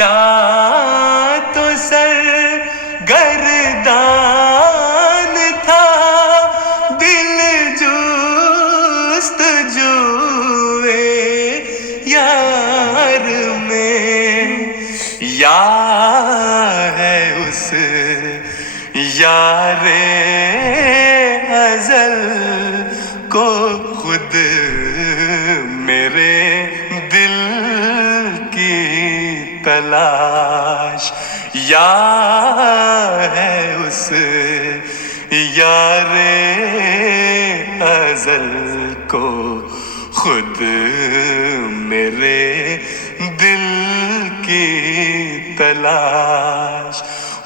یا تو سر گردان تھا دل جستجوئے یار میں، یا ہے اس یار ازل کو خود میرے دل کی تلاش، یا ہے اس یار ازل کو خود میرے دل کی تلاش۔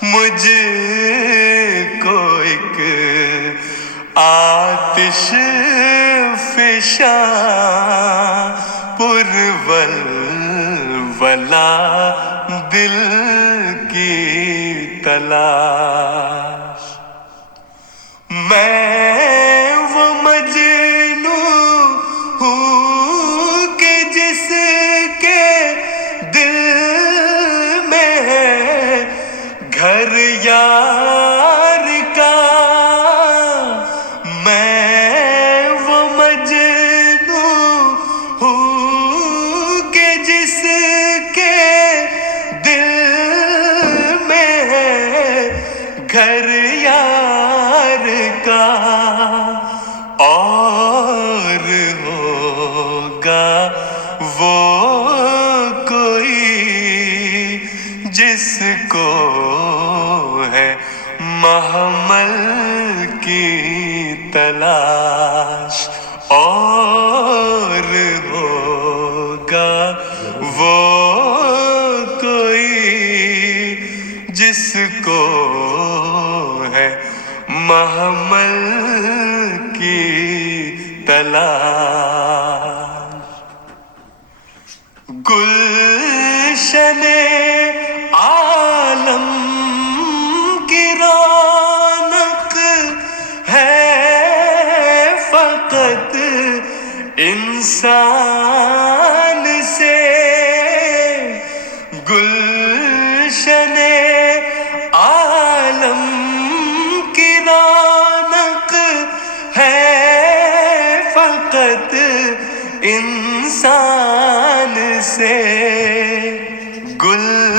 مجھ کو ایک آتش فشاں پرولولہ دل کی تلاش، میں وہ مجنوں ہوں کہ جس کے دل میں ہے گھر یار کا، میں وہ مجنوں ہوں کہ جس کے دل میں ہے گھر یار کا، اور ہوگا وہ کوئی جس کو ہے محمل کی تلاش، اور ہوگا وہ کوئی جس کو ہے محمل کی تلاش۔ گلشن عالم کی رونق ہے فقط انسان سے، گلشن عالم کی رونق ہے فقط انسان سے، گل